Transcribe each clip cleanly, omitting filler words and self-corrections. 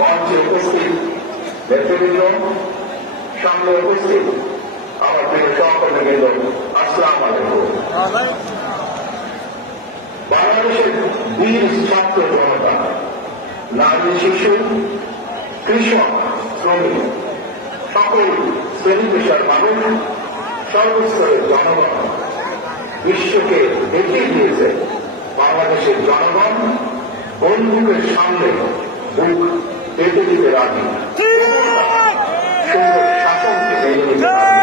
মঞ্চে উপস্থিত নেতৃবৃন্দ, সামনে উপস্থিত আমার প্রিয় সহকর্মীবৃন্দ, আসসালামু আলাইকুম। বাংলাদেশের বীর ছাত্র জনতা, নারী, শিশু, কৃষক, শ্রমিক, সকল শ্রেণী পেশার মানুষ, সর্বস্তরের জনগণ বিশ্বকে দেখিয়ে দিয়েছে বাংলাদেশের জনগণ বন্দুকের সামনে বুক পেতে দিতে রাজি, শাসনকে মেনে নিতে রাজি।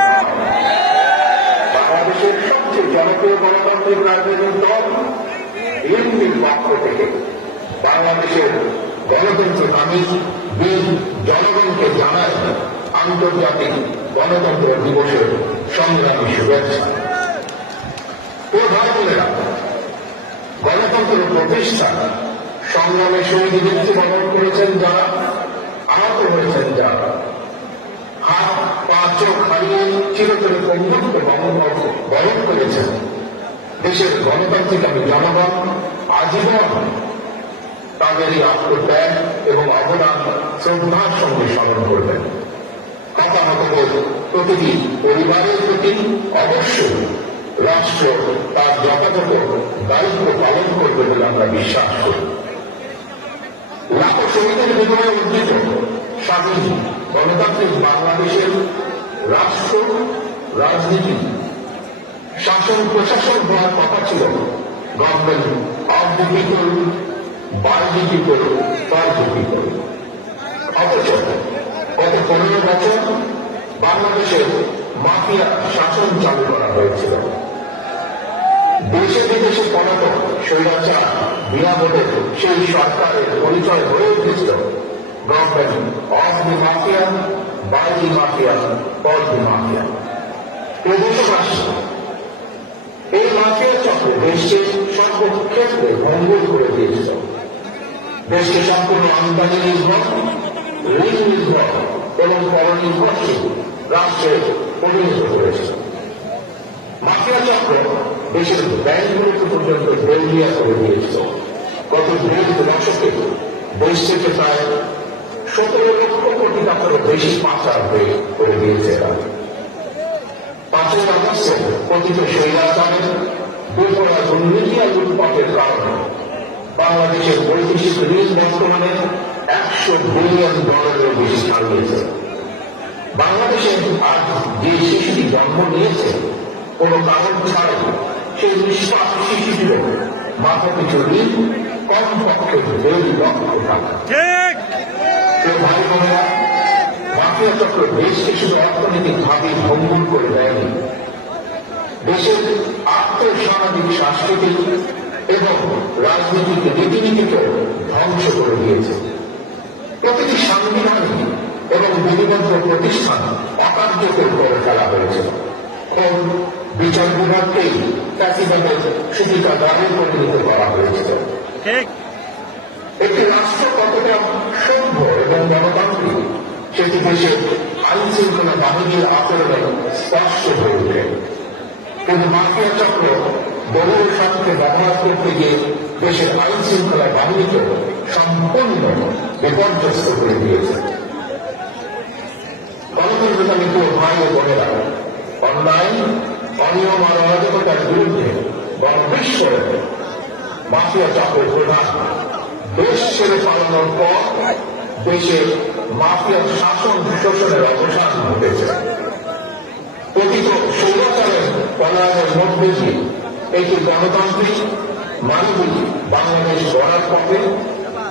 বাংলাদেশের সবচেয়ে জনপ্রিয় গণতান্ত্রিক রাজনৈতিক দল বিএনপির পক্ষ থেকে বাংলাদেশের গণতন্ত্র নামী বীর জনগণকে জানায় আন্তর্জাতিক গণতন্ত্র দিবসের সংগ্রামী শুভেচ্ছা। গণতন্ত্র প্রতিষ্ঠা সংগ্রামে শহীদ মৃত্যুবরণ করেছেন যারা, আহত হয়েছেন যারা, হাত পা চোখ হারিয়ে চিরতরে পঙ্গুত্ব বরণ করেছেন দেশের গণতান্ত্রিক জনগণ আজীবন তাদেরই আত্মত্যাগ এবং অবদান শ্রদ্ধার সঙ্গে স্মরণ করবেন। হতাহতদের প্রতিটি পরিবারের প্রতি অবশ্যই রাষ্ট্র তার যথাযথ দায়িত্ব পালন করবে বলে আমরা বিশ্বাস করি। লাখো শহীদের বিনিময়ে অর্জিত স্বাধীন গণতান্ত্রিক বাংলাদেশের রাষ্ট্র, রাজনীতি, শাসন প্রশাসন হওয়ার কথা ছিল government of the people, by the people, for the people. অথচ গত 15 বছর বাংলাদেশের মাফিয়া শাসন চালু করা হয়েছিল। দেশে বিদেশে পলাতক স্বৈরাচার বিরামদের সেই সরকারের পরিচয় হয়ে উঠেছিল government of the mafia, by the mafia, for the mafia. দেশবাসী, এই মাফিয়া চক্র দেশকে সর্বক্ষেত্রে ভঙ্গুর করে দিয়েছিল। দেশকে সম্পূর্ণ আমদানি নির্ভর, ঋণ নির্ভর এবং পরনির্ভরশীল রাষ্ট্রে পরিণত করেছিল। মাফিয়া চক্র দেশের ব্যাংকগুলোকে পর্যন্ত দেউলিয়া করে দিয়েছিল। গত 1.5 দশকে দেশ থেকে প্রায় 17 লক্ষ কোটি টাকারও বেশি পাচার করে দিয়েছে। 5ই আগস্টে কথিত স্বৈরাচারের বেপরোয়া দুর্নীতি আর লুটপাটের কারণে বাংলাদেশের বৈদেশিক ঋণ বর্তমানে $100 বিলিয়ন বেশি ছাড়িয়েছে। বাংলাদেশে আজ যে শিশুটি জন্ম নিয়েছে কোন কারণ ছাড়াই, সেই নিষ্পাপ শিশুটির মাথা পিছু ঋণ কমপক্ষে 1.5 লক্ষ টাকা। ভাই বোনেরা, মাফিয়া চক্র দেশকে শুধু অর্থনৈতিক ভাবে ভঙ্গুর করে দেয়নি, দেশের আর্থসামাজিক, সাংস্কৃতিক এবং রাজনৈতিক রীতিনীতিকে ধ্বংস করে দিয়েছে। প্রতিটি সাংবিধানিক এবং বিধিবদ্ধ প্রতিষ্ঠান অকার্যকর করে ফেলা হয়েছে। বিচার বিভাগকেই ফ্যাসিবাদের সুবিধাদারে পরিণত করা হয়েছিল। একটি রাষ্ট্র কতটা সভ্য এবং গণতান্ত্রিক সেটি দেশের আইন শৃঙ্খলা বাহিনীর আচরণে স্পষ্ট হয়ে ওঠে। কিন্তু মাফিয়া চক্র দলীয় স্বার্থে ব্যবহার করতে গিয়ে দেশের আইন শৃঙ্খলা বাহিনীকে সম্পূর্ণ বিপর্যস্ত করে দিয়েছে। গণতন্ত্রকামী ভাই ও বোনেরা, অন্যায়, অনিয়ম আর অরাজকতার বিরুদ্ধে গণবিশ্ব মাফিয়া চক্রের প্রধান দেশ ছেড়ে পালানোর পর দেশে মাফিয়ার শাসন শোষণের অবসান ঘটেছে। প্রকৃত স্বৈরাচারের পলায়নের মধ্যে দিয়ে একটি গণতান্ত্রিক মানবিক বাংলাদেশ গড়ার পথে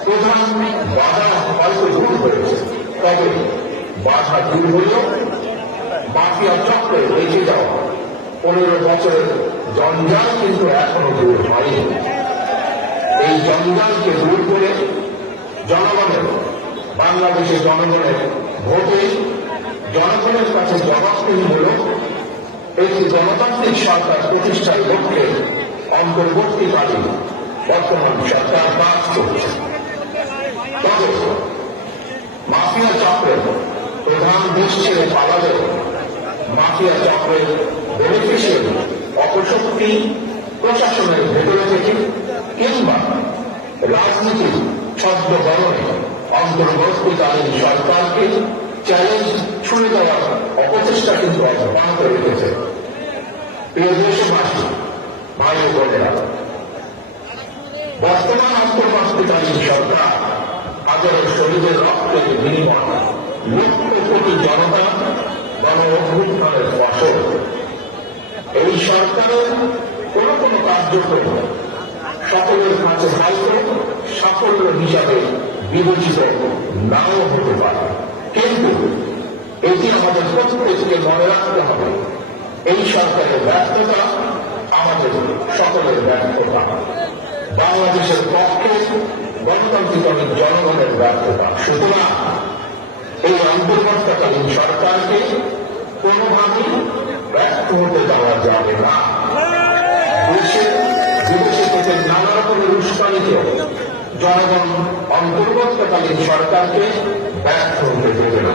প্রধান বাধা হয়তো দূর হয়েছে, তবে বাধা দূর হলেও মাফিয়া চক্রে বেঁচে যাওয়া 15 বছরের জঞ্জাল কিন্তু এখনো দূর হয়নি। এই জঞ্জালকে দূর করে জনগণের, বাংলাদেশের জনগণের ভোটে জনগণের কাছে জবাবদিহিমূলক একটি গণতান্ত্রিক সরকার প্রতিষ্ঠার লক্ষ্যে অন্তর্বর্তীকালীন বর্তমান সরকার কাজ করছে। তবে মাফিয়া চক্রের প্রধান দেশ ছেড়ে পালালেও মাফিয়া চক্রের বেনিফিশিয়ারি অপশক্তি প্রশাসনের ভেতরে থেকে কিংবা রাজনীতির ছদ্মগণে অন্তর্বর্তীকালীন সরকারকে চ্যালেঞ্জ ছুড়ে দেওয়ার অপচেষ্টা কিন্তু অব্যাহত রেখেছে। প্রিয় দেশবাসী, ভাই ও বোনেরা, বর্তমান অন্তর্বর্তীকালীন সরকার হাজারো শহীদের রক্তের বিনিময় লক্ষ কোটি জনতা গণ অভ্যুত্থানের ফসল। এই সরকারের কোন কোন কার্যক্রম সকলের কাছে হয়তো সাফল্য হিসাবে বিবেচিত নাও হতে পারে, কিন্তু এটি আমাদের প্রত্যেককে মনে রাখতে হবে, এই সরকারের ব্যর্থতা আমাদের সকলের ব্যর্থতা, বাংলাদেশের পক্ষে গণতান্ত্রিক অনেক জনগণের ব্যর্থতা। সুতরাং এই অন্তর্বর্তীকালীন সরকারকে কোনোভাবেই ব্যর্থ হতে দেওয়া যাবে না। দেশে বিদেশে থেকে নানা রকমের উস্কানিত জনগণ অন্তর্বর্তীকালীন সরকারকে ব্যর্থ হতে দেবে না।